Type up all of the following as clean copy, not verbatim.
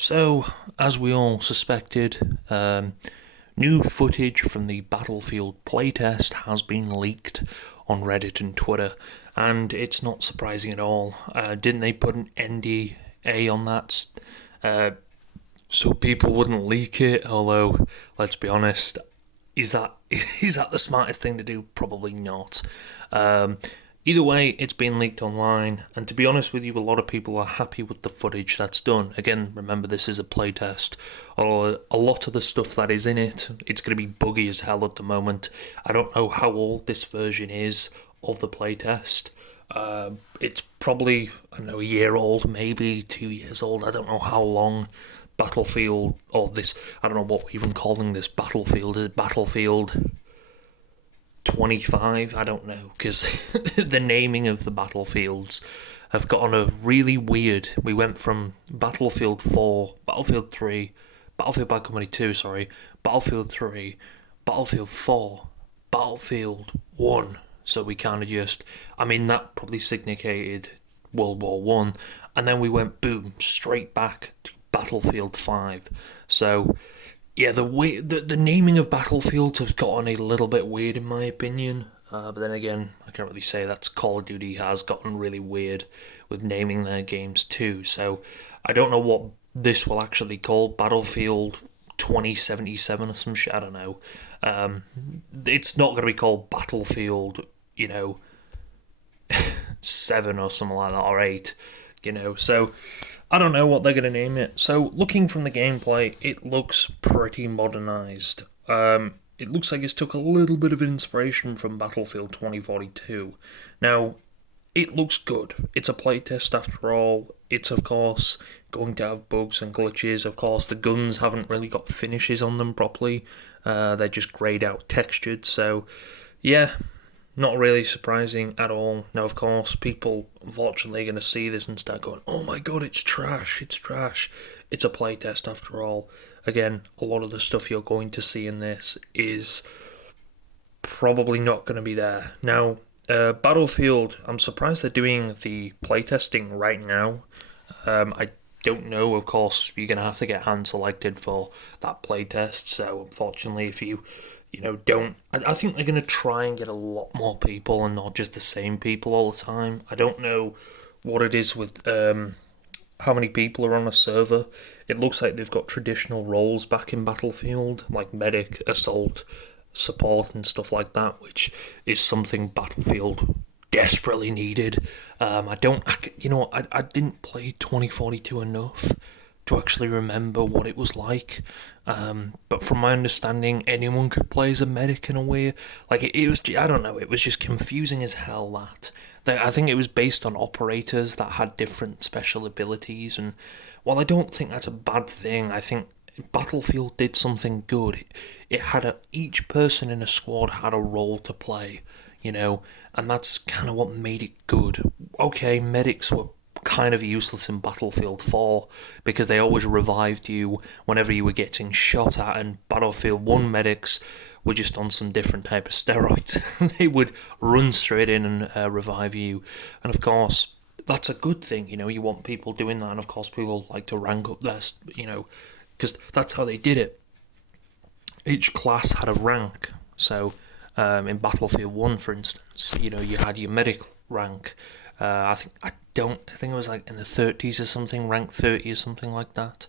So, as we all suspected, new footage from the Battlefield playtest has been leaked on Reddit and Twitter, and it's not surprising at all. Didn't they put an NDA on that uh, so people wouldn't leak it? Although, let's be honest, is that is that the smartest thing to do? Probably not. Um, Either way, it's been leaked online, and to be honest with you, a lot of people are happy with the footage that's done. Again, remember this is a playtest. A lot of the stuff that is in it, it's going to be buggy as hell at the moment. I don't know how old this version is of the playtest. It's probably, I don't know, a year old, maybe 2 years old. I don't know how long Battlefield, or this, I don't know what we're even calling this Battlefield. Is it Battlefield 25? I don't know, because the naming of the battlefields have gotten a really weird. We went from Battlefield 4, Battlefield 3, Battlefield Bad Company 2, sorry, Battlefield 3, Battlefield 4, Battlefield 1. So we kind of just, I mean, that probably significated World War 1, and then we went boom, straight back to Battlefield 5. So yeah, the naming of battlefields has gotten a little bit weird in my opinion. But then again, I can't really say that Call of Duty has gotten really weird with naming their games too. So I don't know what this will actually call Battlefield 2077 or some shit. I don't know. Um, it's not going to be called Battlefield, you know, 7 or something like that, or 8, So I don't know what they're going to name it. So, looking from the gameplay, it looks pretty modernized. It looks like it's took a little bit of inspiration from Battlefield 2042. Now, it looks good. It's a playtest after all. It's, of course, going to have bugs and glitches. Of course, the guns haven't really got finishes on them properly. They're just greyed out textured. So, yeah, not really surprising at all. Now, of course, people unfortunately are going to see this and start going, oh my god, it's trash, it's trash. It's a playtest after all. Again, a lot of the stuff you're going to see in this is probably not going to be there. Now, Battlefield, I'm surprised they're doing the playtesting right now. I don't know, of course, you're going to have to get hand selected for that playtest. So, unfortunately, if you don't. I think they're going to try and get a lot more people and not just the same people all the time. I don't know what it is with how many people are on a server. It looks like they've got traditional roles back in Battlefield, like medic, assault, support, and stuff like that, which is something Battlefield desperately needed. I don't, I didn't play 2042 enough to actually remember what it was like. But from my understanding, anyone could play as a medic in a way. Like it was, I don't know, it was just confusing as hell. I think it was based on operators that had different special abilities, and while I don't think that's a bad thing, I think Battlefield did something good. It had each person in a squad had a role to play, and that's kind of what made it good. Okay, medics were kind of useless in Battlefield 4 because they always revived you whenever you were getting shot at, and Battlefield 1 medics were just on some different type of steroids. They would run straight in and revive you, and of course that's a good thing. You want people doing that, and of course people like to rank up their, because that's how they did it. Each class had a rank. So in Battlefield 1, for instance, you had your medic rank. I think it was like in the 30s or something, rank 30 or something like that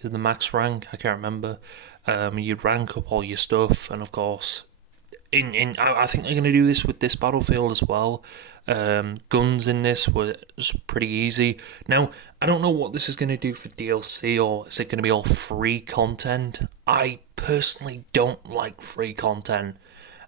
is the max rank. I can't remember. You'd rank up all your stuff, and of course, I think they're gonna do this with this Battlefield as well. Guns in this was pretty easy. Now I don't know what this is gonna do for DLC, or is it gonna be all free content? I personally don't like free content.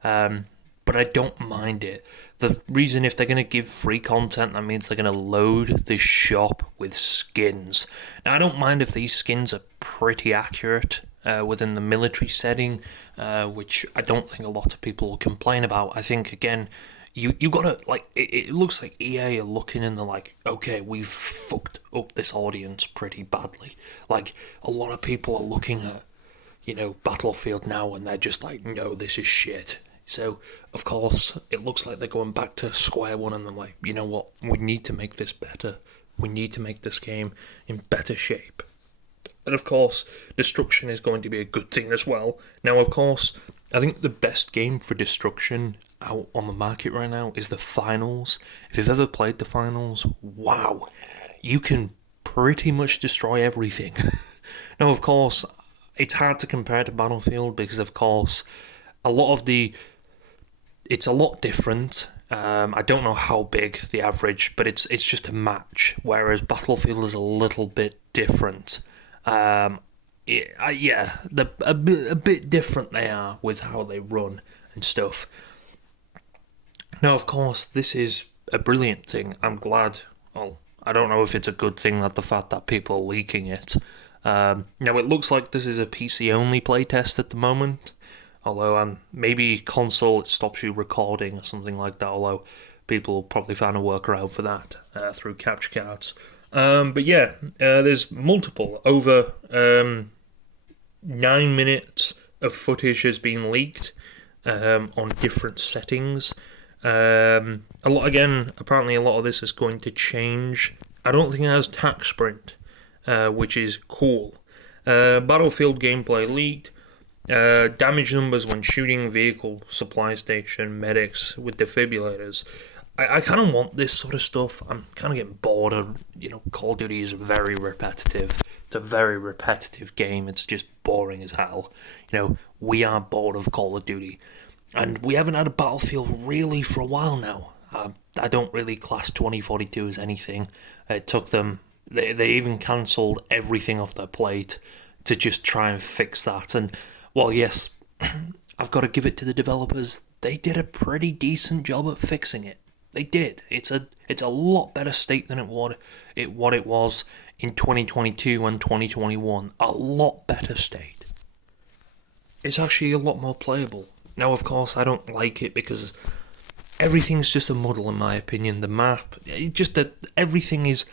But I don't mind it. The reason, if they're going to give free content, that means they're going to load the shop with skins. Now, I don't mind if these skins are pretty accurate within the military setting, which I don't think a lot of people will complain about. I think, again, you gotta, like, it looks like EA are looking and they're like, okay, we've fucked up this audience pretty badly. Like, a lot of people are looking at, Battlefield now, and they're just like, no, this is shit. So, of course, it looks like they're going back to square one, and they're like, you know what, we need to make this better. We need to make this game in better shape. And of course, destruction is going to be a good thing as well. Now, of course, I think the best game for destruction out on the market right now is the finals. If you've ever played the finals, wow, you can pretty much destroy everything. Now, of course, it's hard to compare to Battlefield because, of course, it's a lot different. I don't know how big the average, but it's just a match. Whereas Battlefield is a little bit different. They're a bit different. They are with how they run and stuff. Now, of course, this is a brilliant thing. I'm glad. Well, I don't know if it's a good thing that the fact that people are leaking it. Now, it looks like this is a PC only playtest at the moment. Although maybe console, it stops you recording or something like that. Although people will probably find a workaround for that through capture cards. But yeah, there's multiple. Over 9 minutes of footage has been leaked on different settings. Apparently a lot of this is going to change. I don't think it has tac sprint, which is cool. Battlefield gameplay leaked. Damage numbers when shooting vehicle, supply station, medics with defibrillators. I kind of want this sort of stuff. I'm kind of getting bored of, Call of Duty is very repetitive. It's a very repetitive game. It's just boring as hell. We are bored of Call of Duty. And we haven't had a Battlefield really for a while now. I don't really class 2042 as anything. It took them... They even cancelled everything off their plate to just try and fix that. And, well, yes, I've got to give it to the developers. They did a pretty decent job at fixing it. They did. It's a lot better state than what it was in 2022 and 2021. A lot better state. It's actually a lot more playable. Now, of course, I don't like it because everything's just a muddle in my opinion. The map, just that everything is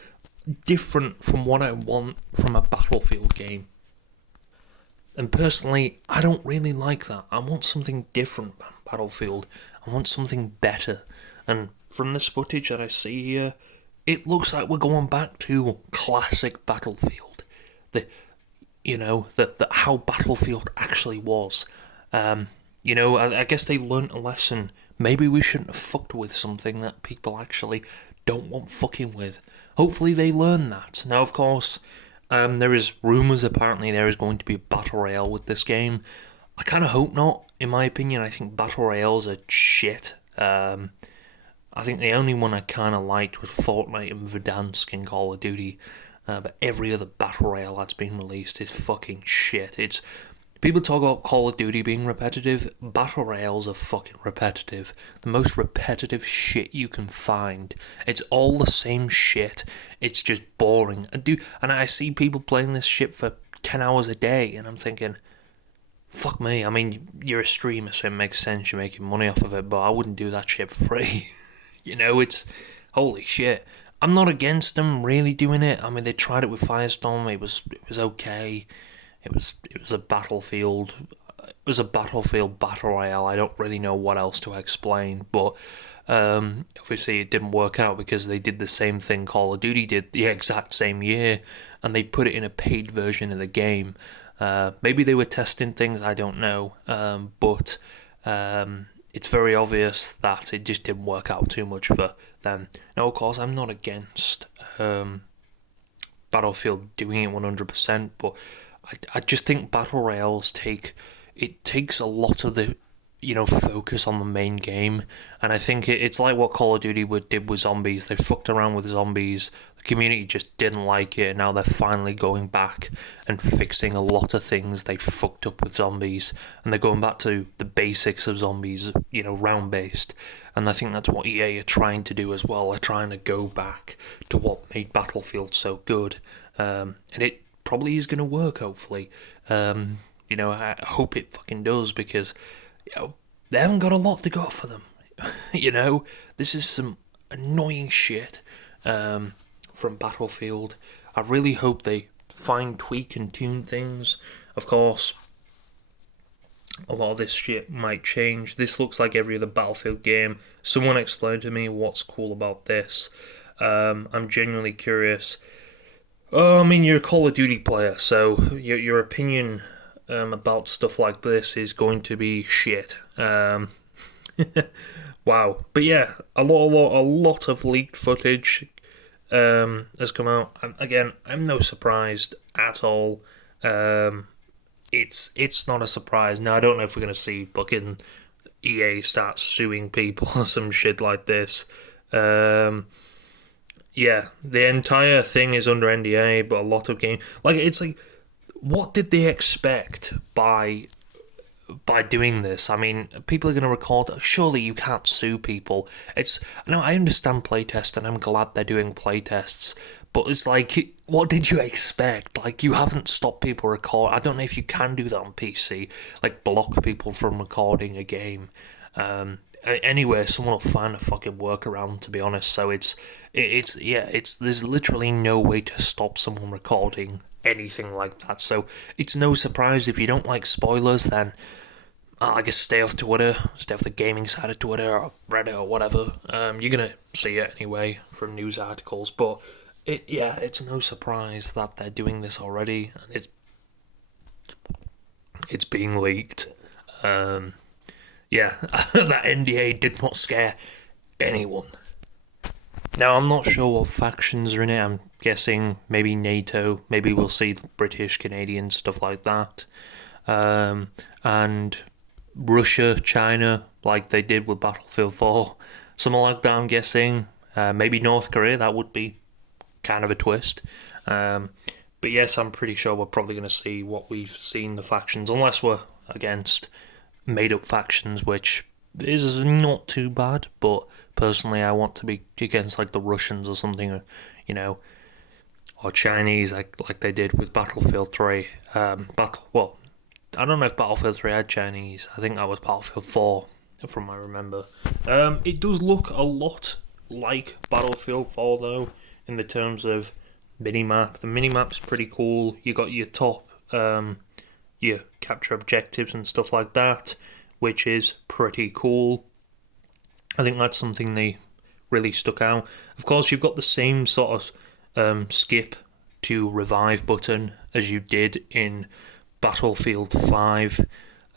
different from what I want from a Battlefield game. And personally, I don't really like that. I want something different from Battlefield. I want something better. And from this footage that I see here, it looks like we're going back to classic Battlefield. How Battlefield actually was. I guess they learnt a lesson. Maybe we shouldn't have fucked with something that people actually don't want fucking with. Hopefully they learn that. Now, of course, there is rumours apparently there is going to be a Battle Royale with this game. I kind of hope not, in my opinion. I think Battle Royales are shit. I think the only one I kind of liked was Fortnite and Verdansk in Call of Duty. But every other Battle Royale that's been released is fucking shit. People talk about Call of Duty being repetitive. Battle Royales are fucking repetitive. The most repetitive shit you can find. It's all the same shit. It's just boring. And I see people playing this shit for 10 hours a day, and I'm thinking, fuck me. I mean, you're a streamer, so it makes sense. You're making money off of it, but I wouldn't do that shit for free. It's holy shit. I'm not against them really doing it. I mean, they tried it with Firestorm. It was okay. It was a Battlefield. It was a Battlefield Battle Royale. I don't really know what else to explain, but obviously it didn't work out because they did the same thing Call of Duty did the exact same year, and they put it in a paid version of the game. Maybe they were testing things. I don't know, but it's very obvious that it just didn't work out too much for them. Now, of course, I'm not against Battlefield doing it 100%, but I just think Battle Royales takes a lot of the focus on the main game, and I think it's like what Call of Duty did with zombies. They fucked around with zombies. The community just didn't like it, and now they're finally going back and fixing a lot of things they fucked up with zombies, and they're going back to the basics of zombies, round based. And I think that's what EA are trying to do as well. They're trying to go back to what made Battlefield so good, and it probably is going to work, hopefully. I hope it fucking does, because they haven't got a lot to go for them. This is some annoying shit from Battlefield. I really hope they fine tweak and tune things. Of course, a lot of this shit might change. This looks like every other Battlefield game. Someone explain to me what's cool about this. I'm genuinely curious. Oh, I mean, you're a Call of Duty player, so your opinion about stuff like this is going to be shit. Wow, but yeah, a lot of leaked footage has come out. Again, I'm no surprised at all. Um, it's not a surprise. Now I don't know if we're gonna see fucking EA start suing people or some shit like this. Um, yeah, the entire thing is under NDA, but a lot of game it's like, what did they expect by doing this? I mean, people are going to record. Surely you can't sue people. It's no, I understand playtest, and I'm glad they're doing playtests. But it's like, what did you expect? Like, you haven't stopped people record. I don't know if you can do that on PC, like block people from recording a game. Anyway, someone will find a fucking workaround. To be honest, so it's there's literally no way to stop someone recording anything like that. So it's no surprise if you don't like spoilers, then I guess stay off Twitter, stay off the gaming side of Twitter or Reddit or whatever. You're gonna see it anyway from news articles, but it's no surprise that they're doing this already, and it's being leaked. Um, yeah, that NDA did not scare anyone. Now I'm not sure what factions are in it. I'm guessing maybe NATO. Maybe we'll see British, Canadian stuff like that, and Russia, China, like they did with Battlefield 4. Something like that, I'm guessing. Maybe North Korea, that would be kind of a twist. But yes, I'm pretty sure we're probably going to see what we've seen the factions, unless we're against made up factions, which is not too bad. But personally, I want to be against like the Russians or something, you know, or Chinese, like they did with Battlefield 3. I don't know if Battlefield 3 had Chinese. I think that was Battlefield 4, from what I remember. It does look a lot like Battlefield 4, though, in the terms of minimap. The minimap's pretty cool. You got your top, your capture objectives and stuff like that, which is pretty cool. I think that's something they really stuck out. Of course, you've got the same sort of skip to revive button as you did in Battlefield 5,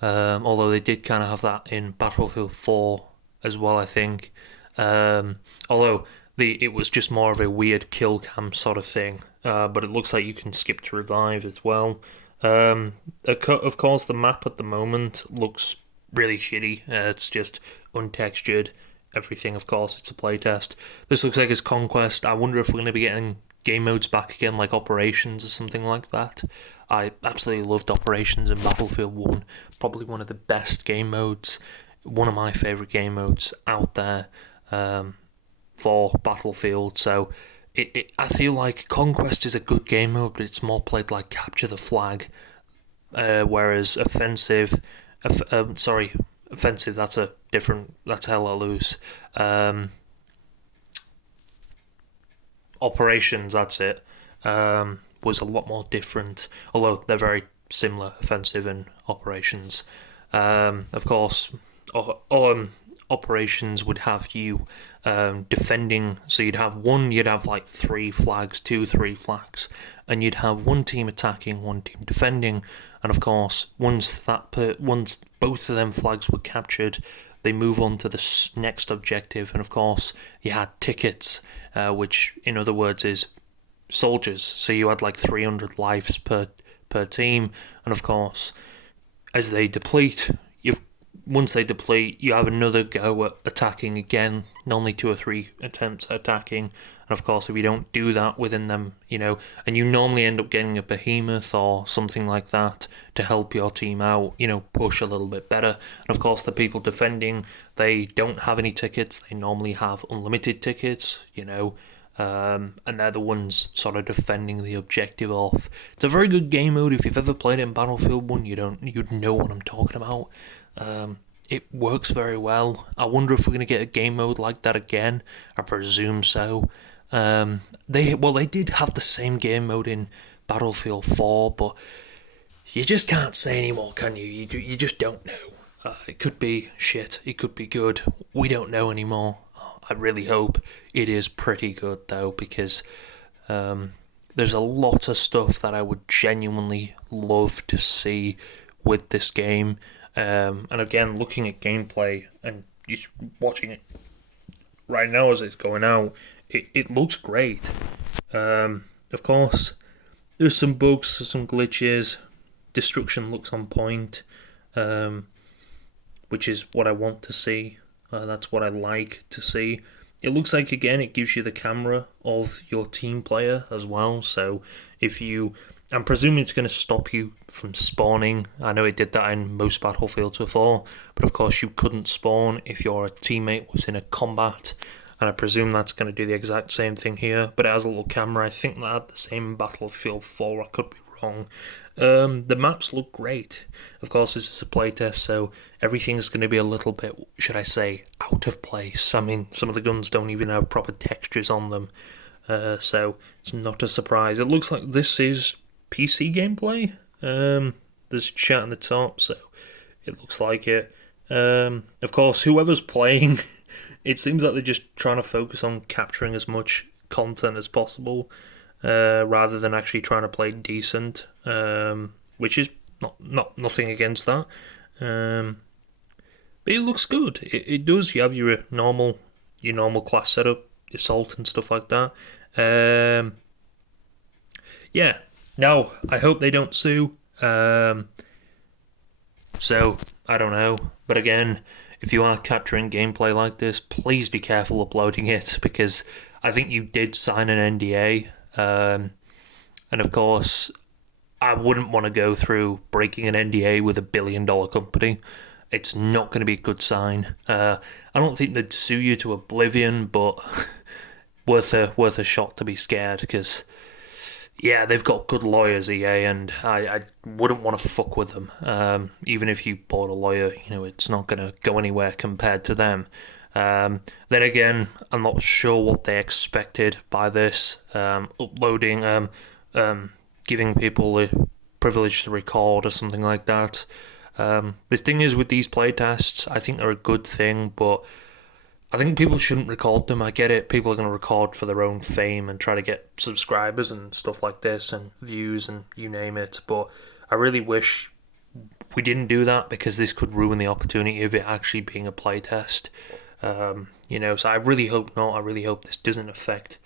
although they did kind of have that in Battlefield 4 as well, I think. Although it was just more of a weird kill cam sort of thing, but it looks like you can skip to revive as well. Of course, the map at the moment looks really shitty. It's just untextured. Everything, of course, it's a playtest. This looks like it's Conquest. I wonder if we're going to be getting game modes back again, like Operations or something like that. I absolutely loved Operations in Battlefield 1. Probably one of the best game modes. One of my favourite game modes out there for Battlefield. So I feel like Conquest is a good game mode, but it's more played like Capture the Flag. Whereas Offensive, that's hella loose. Operations, that's it, was a lot more different, although they're very similar, Offensive and Operations. Of course, Operations would have you defending, so you'd have like three flags, three flags, and you'd have one team attacking, one team defending, and of course, once both of them flags were captured, they move on to the next objective, and of course, you had tickets, which in other words is soldiers. So you had like 300 lives per team, and of course, as they deplete, once they deplete, you have another go at attacking again. Normally 2 or 3 attempts at attacking, and of course, if you don't do that within them, and you normally end up getting a behemoth or something like that to help your team out, push a little bit better. And of course, the people defending, they don't have any tickets. They normally have unlimited tickets, and they're the ones sort of defending the objective off. It's a very good game mode. If you've ever played it in Battlefield 1, you'd know what I'm talking about. It works very well. I wonder if we're going to get a game mode like that again. I presume so. They did have the same game mode in Battlefield 4, but you just can't say anymore, can you? You just don't know. It could be shit. It could be good. We don't know anymore. I really hope it is pretty good though, because the there's a lot of stuff that I would genuinely love to see with this game. And again, looking at gameplay and just watching it right now as it's going out, it looks great. Of course, there's some bugs, some glitches. Destruction looks on point, which is what I want to see. That's what I like to see. It looks like, again, it gives you the camera of your team player as well. So I'm presuming it's going to stop you from spawning. I know it did that in most Battlefields before, but of course you couldn't spawn if your teammate was in a combat. And I presume that's going to do the exact same thing here, but it has a little camera. I think that had the same in Battlefield 4, I could be wrong. The maps look great. Of course, this is a playtest, so everything's going to be a little bit, should I say, out of place. I mean, some of the guns don't even have proper textures on them, so it's not a surprise. It looks like this is PC gameplay. There's chat on the top, so it looks like it. Of course, whoever's playing, it seems like they're just trying to focus on capturing as much content as possible, rather than actually trying to play decent, which is nothing against that. But it looks good. It does. You have your normal class setup, assault and stuff like that. Yeah. Now I hope they don't sue. So I don't know. But again, if you are capturing gameplay like this, please be careful uploading it, because I think you did sign an NDA. And of course, I wouldn't want to go through breaking an NDA with $1 billion company. It's not going to be a good sign. I don't think they'd sue you to oblivion, but worth a shot to be scared, because yeah, they've got good lawyers, EA, and I wouldn't want to fuck with them. Even if you bought a lawyer, it's not going to go anywhere compared to them. Then again, I'm not sure what they expected by this, uploading, giving people the privilege to record or something like that. The thing is with these playtests, I think they're a good thing, but I think people shouldn't record them. I get it, people are going to record for their own fame and try to get subscribers and stuff like this and views and you name it, but I really wish we didn't do that, because this could ruin the opportunity of it actually being a playtest. So I really hope not. I really hope this doesn't affect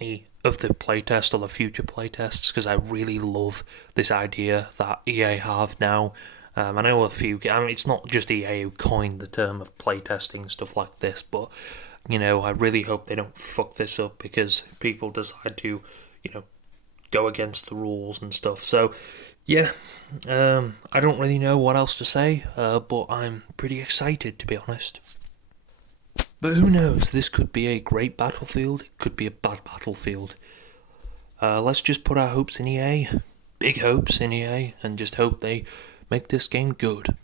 any of the playtest or the future playtests, because I really love this idea that EA have now. I know a few. It's not just EA who coined the term of playtesting, stuff like this, but I really hope they don't fuck this up, because people decide to, go against the rules and stuff. So, yeah, I don't really know what else to say, but I'm pretty excited, to be honest. But who knows? This could be a great Battlefield. It could be a bad Battlefield. Let's just put our hopes in EA, big hopes in EA, and just hope they make this game good.